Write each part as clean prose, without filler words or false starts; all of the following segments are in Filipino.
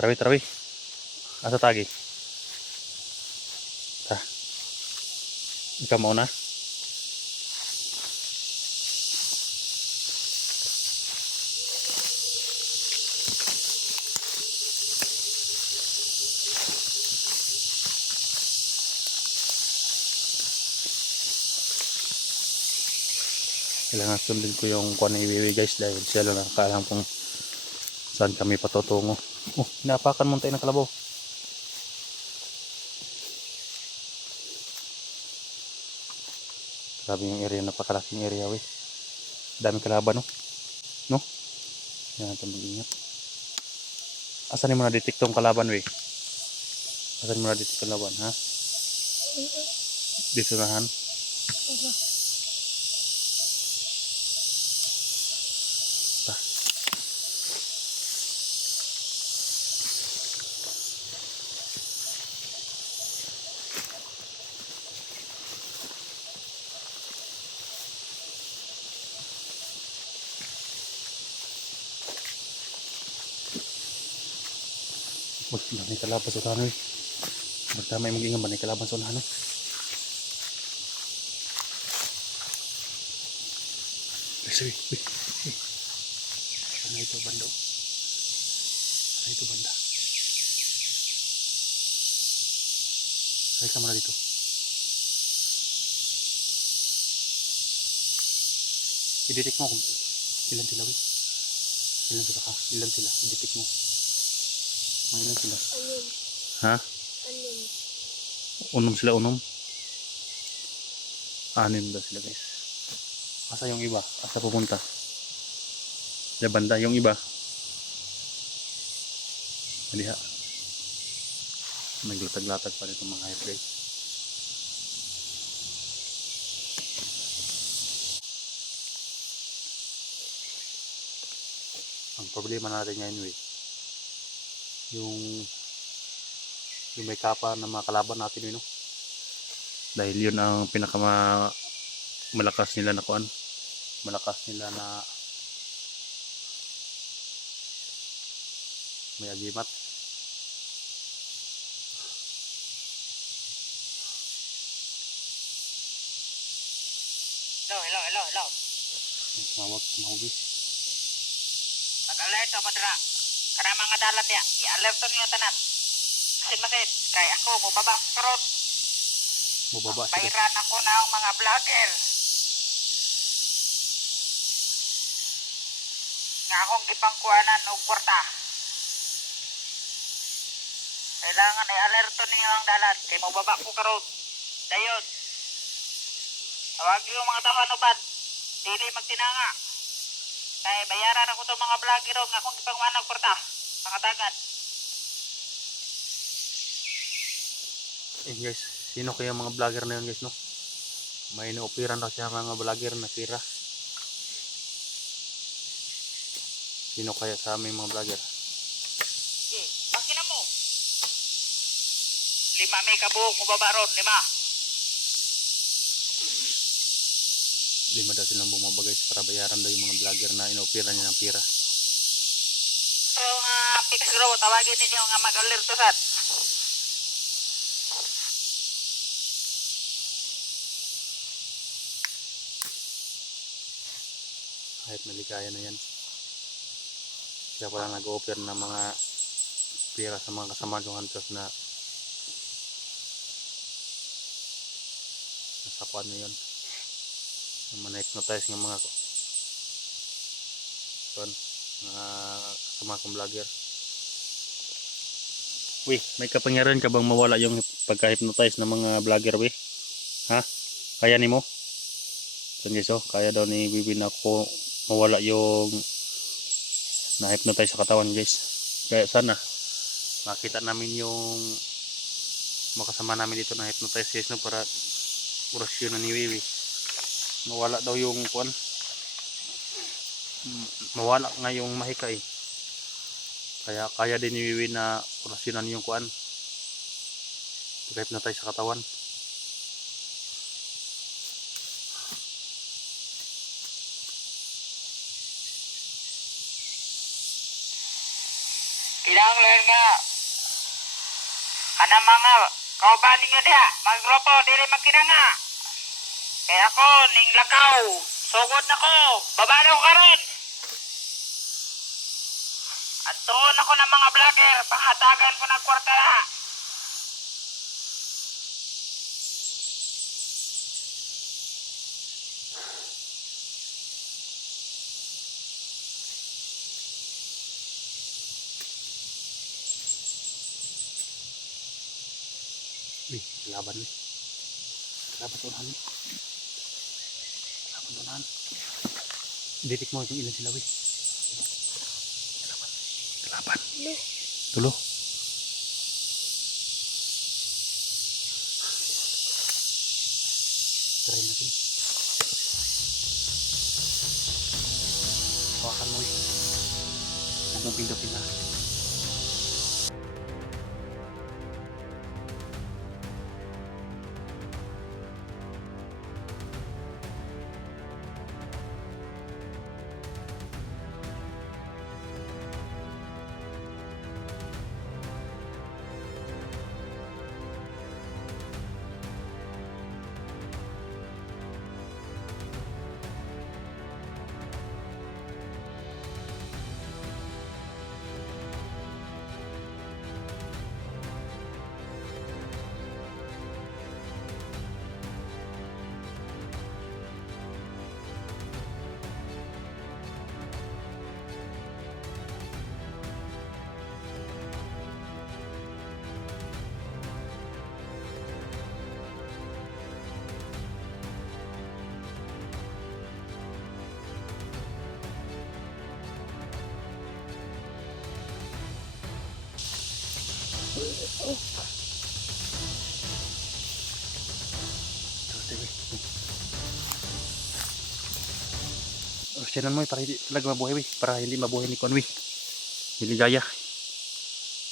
Tarawi, tarawi. Asa tagi? Ta. Ikaw mauna. Kailangan sundin ko yung kuha ni Wiwi guys dahil sila lang nakakaalam kung saan kami patutungo. Oh, napakan mo tayo ng kalabaw. Grabe yung area, napakalaking area we. Daming kalaban no? No? Yan natin mag-ingat. Asan mo na-detect tong kalaban we? Asan mo na-detect tong kalaban ha? Dito nahan. Uy, may kalaban sa unahan we. Magtamay mag-ingat ba may kalaban sa unahan we? Uy, uy. Ano ito banda? Ano ito banda? Ay ka muna dito. I-detect mo kung ilan sila we. Ilan sila ka? Ilan sila? I-detect mo. Mga ilan sila? Anim. Ha? Anim. Unom sila, unom. Anim daw sila guys. Asa yung iba? Asa pupunta? Sa banda yung iba. Maliha. Naglatag-latag pa nito mga hype guys. Ang problema natin ngayon yung may kapa na mga kalaban natin no? Dahil yun ang malakas nila na kuan. Malakas nila na may agimat. Hello. Tumawag. Mag-alert ako dira. Kana mga dalan niya, i-alert niyo tanan. Masin, kay ako mubaba ko karon. Mubaba sila. Bayran ako na ang mga vlogger. Nga akong gipangkuanan og kwarta. Kailangan i-alerto niyo ang dalan kay mubaba ko karon. Dayon. Tawag yung mga tawanuban. Dili magtinanga. Kay bayaran ako itong mga vlogger nga akong gipangkuanan og kwarta. Mga tagad. Guys, sino kaya mga vlogger na yun guys no? May inopiran na siya mga vlogger na pira. Sino kaya sa aming mga vlogger? Bakit na mo? 5 may kabuok mo baba ron, 5. 5 daw silang bumaba guys para bayaran daw yung mga vlogger na inopiran niya ng pira. So fix grow, tawagin ninyo nga mag-alerto sad. Kahit naligaya na yan. Kaya pala nag-offer ng mga pira sa mga kasama yung hunters na nasa kuan na yun. Na-hypnotize ng mga kuan, mga kasama kong vlogger. Uy, may kapangyarihan ka bang mawala yung pagka-hypnotize ng mga vlogger we? Ha? Kaya ni mo? So guys, kaya daw ni Bibi na ako mawala yung na-hypnotize sa katawan guys. Kaya sana makita namin yung makasama namin dito na hypnotize guys no, para orasyon na ni Wiwi. Mawala daw yung kuan. Mawala nga yung mahika Kaya din ni Wiwi na orasyonan yung kuan. Pag-hypnotize sa katawan. Kinahanglan nga kanang mga kauban ninyo diha, mga grupo dili magkinanga. Kaya ako ning lakaw, sugod nako, babalo karon. At doon ako ng mga vlogger, panghatagan ko ng kwarta. Wih, laban nih. Laban unahan nih. Laban unahan. Ditik mo yung ilan sila, wih. Laban. Laban. Tulo. Try natin. Hawakan mo, wih. Huwag mong pindutin na. Siyanan mo para hindi talaga mabuhay, wih. Para hindi mabuhay ni Konwi. Niligaya.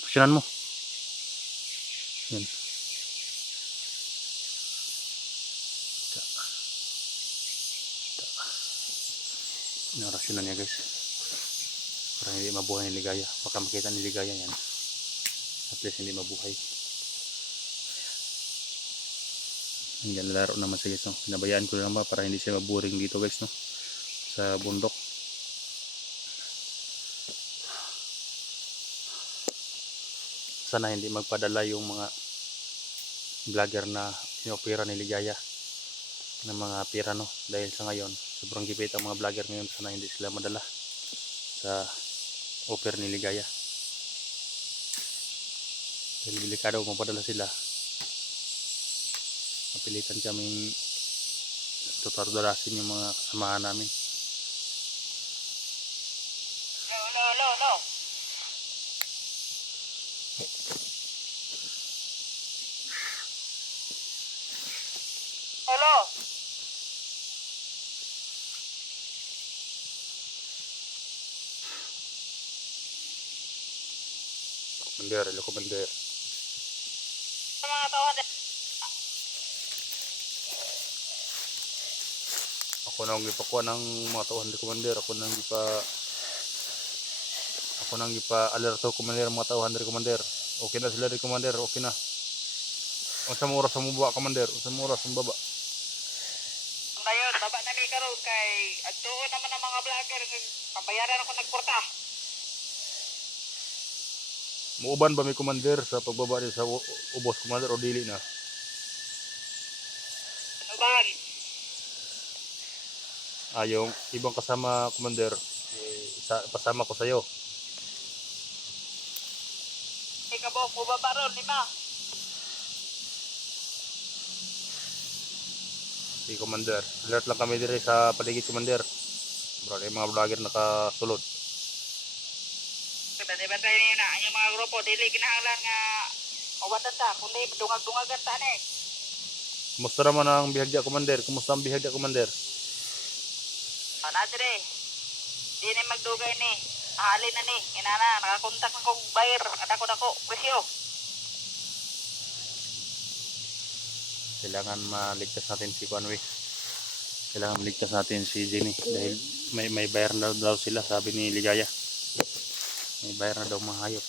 Siyanan mo. Yan. Narasyonan niya, guys. Para hindi mabuhay ni Ligaya. Baka makita ni Ligaya yan. At least hindi mabuhay. Hanggang laro naman siya, guys. No? Pinabayaan ko lang ba para hindi siya maboring dito, guys. No? Sa bundok. Sana hindi magpadala yung mga vlogger na inopera ni Ligaya ng mga pira, no? Dahil sa ngayon sobrang gipit ang mga vlogger ngayon. Sana hindi sila madala sa offer ni Ligaya dahil delikado kung padala sila. Napilitan kaming tutardarasin yung mga kasamahan namin. No. Hello. Commander. Mga tawhan. Ako nang gipakuha ng mga tauhan ni Commander. Ako nang gipa alerto Commander mga tauhan ni Commander. Okay na sila ni Commander, okay na. Unsa mo oras mo baba, Commander? Unsa mo oras mo baba? Dayon, baba na kay karon kay adtuon naman ang mga vlogger pabayaran ako nagporta. Muuban ba may Commander sa pagbaba ni sa ubos, Commander, o dili na? Ano ban? Yung ibang kasama, Commander, pasama ko sa'yo. Ikaw mo baba ron, 5. Si Commander, alert lang kami dire sa paligid, Commander. Marami mga vlogger nakasulod. Bantay niyo na ang mga grupo dili kinahanglan nga mawatan ta kundi dungag-dungagan ta ni. Kumusta naman ang bihagya, Commander? Kumusta ang bihagya, Commander? Ana dire. Di ni magdugay ni. Halin na ni. Inana nakakontak na kog buyer dako presyo. Kailangan maligtas natin si Conway. Kailangan maligtas natin si Jenny dahil may bayar na daw sila, sabi ni Ligaya. May bayar na daw mga hayop.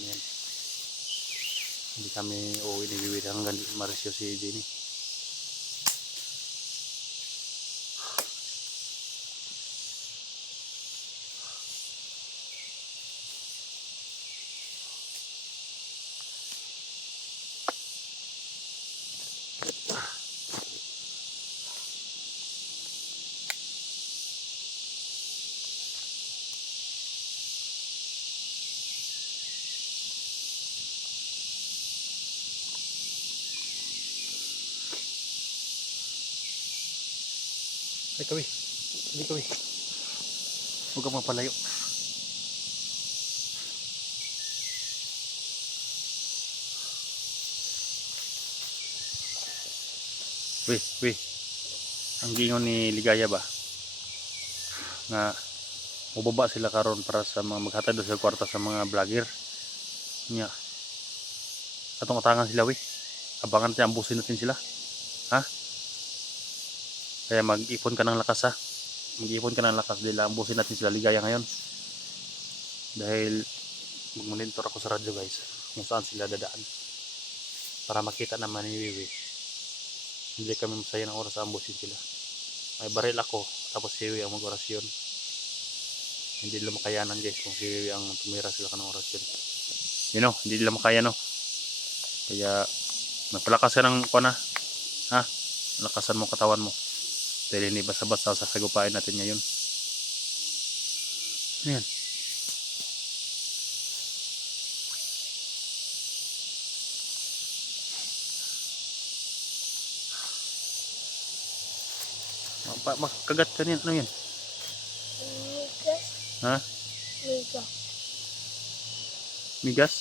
natin yan. Hindi kami uuwi ni Wiwi hanggang maresyo si Jenny. Ay kawi, hindi kawi. Huwag kang mapalayo. Wih. Ang gingon ni Ligaya ba? Nga, mababa sila karon para sa mga maghatag do sa kwarta sa mga vlogger. Nya. Atong atangan sila wih. Abangan natin, ambusin natin sila. Ha? Kaya mag-ipon ka ng lakas ha. Mag-ipon ka ng lakas dahil ambusin natin sila Ligaya ngayon. Dahil mag-monitor ako sa radyo guys kung saan sila dadaan. Para makita naman ni Wiwi. Hindi kami masaya ng oras sa ambusin sila. May baril ako tapos si Wiwi ang mag-orasyon. Hindi nila makayanan guys kung si Wiwi ang tumira sila ka ng orasyon. You know, hindi nila makaya no. Kaya magpalakas ka ng kuwan ha. Lakasan mo katawan mo. Dahil hindi basta-basta sasagupain natin ngayon. Ayan. Makagat ka niyan. Ano yan? Migas. Ha? Migas. Migas?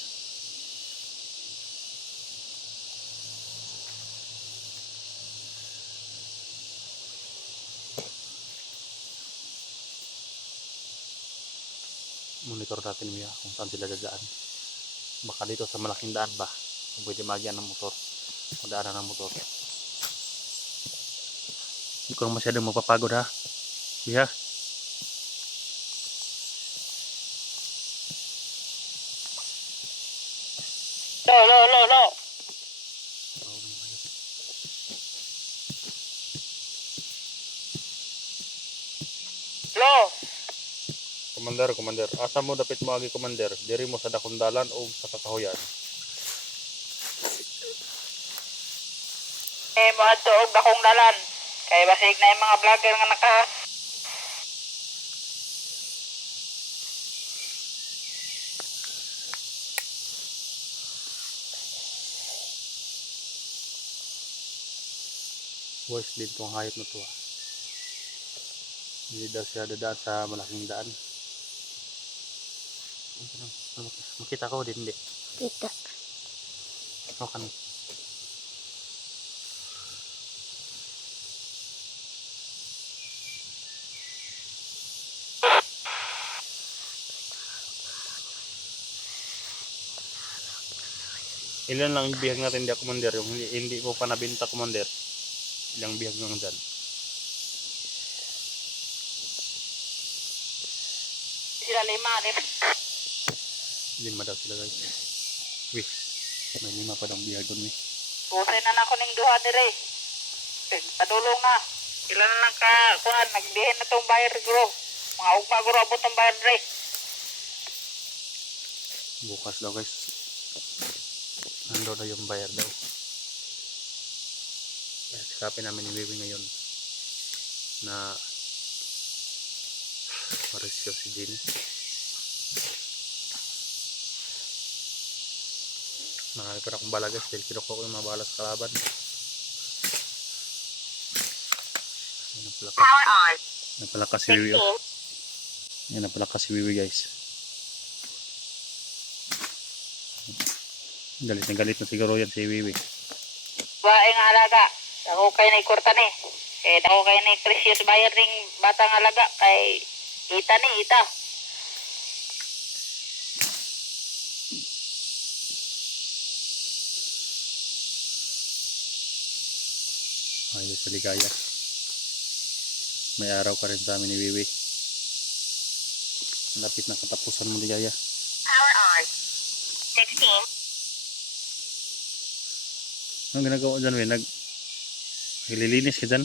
Monitor natin niya kung saan sila dadaan. Baka dito sa malaking daan ba? Kung pwede magyan ng motor. Madaanan ng motor. Hindi ko masyadong mapapagod ha. Iya. Lo. Lo. Commander. Asa mo dapit mo agi commander? Diri mo sa dakundalan o sa kakahuyan? Mo adto og dakong dalan. Kay basig na yung mga vlogger nga naka Voice din tong hayop na to ha. Hindi daw siya dadaan sa malaking daan. Makita ko din hindi. Kita. O kan. Ilan lang yung bihag natin diya commander, yung hindi mo pa nabinta commander. Ilang bihag lang dyan. sila lima ni. Lima daw sila guys. Wih, may lima pa daw bihag doon eh. Usay na nako ning duha dire. Padulong na. Sila na lang ka kuan nagdihin na tong bayar guro. Mga ugma guro abot tong bayar dire. Bukas daw guys. Nando na yung bayar daw. Kaya sikapin namin ni Wiwi ngayon na maresyo si Jenny. Marami pa na akong bala guys dahil kinukuha ko yung mga balas kalaban. Napalakas si Wiwi oh. Yan, napalakas si Wiwi guys. Galit na siguro yan si Wiwi. Bae nga alaga. Ako kay na ikurta ni. Eh ako kay na precious bayar ning batang alaga kay ita. Ayos sa ligaya. May araw ka rin sa amin ni Wiwi. Lapit na katapusan mo ligaya. Power on. Ang ginagawa dyan, we? Naglilinis ka dyan?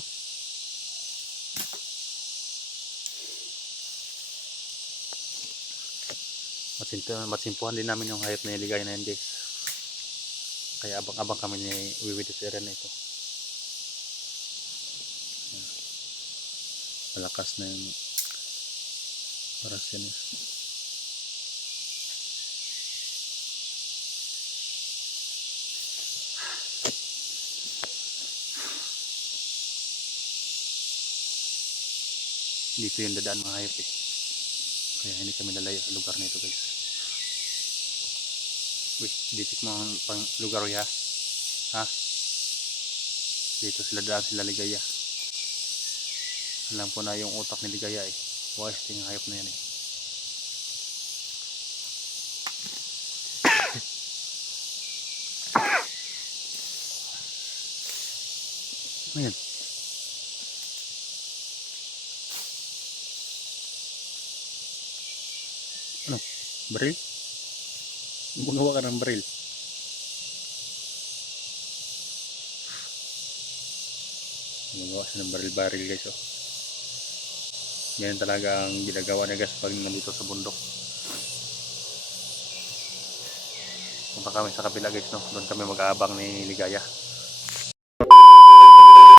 Matsimpuhan din namin yung hayop na iligay na yun, guys. Kaya abang-abang kami ni Wiwi Duterte na ito. Malakas na yung oras yan. Dito yung dadaan mga hayop eh. Kaya hindi kami lalayo sa lugar nito, guys. Uy, ditik mo ang pang lugar ya. Ha? Dito sila daan sila Ligaya. Alam ko na yung utak ni Ligaya eh. Wais ting hayop na yan eh. Ano yan? Ano? Baril? Gumawa ka ng baril. Gumawa siya ng baril-baril, guys. Oh. Ganyan talaga ang ginagawa niya, guys, pag nandito sa bundok. Punta kami sa kabila, guys, no? Doon kami mag-aabang ni Ligaya.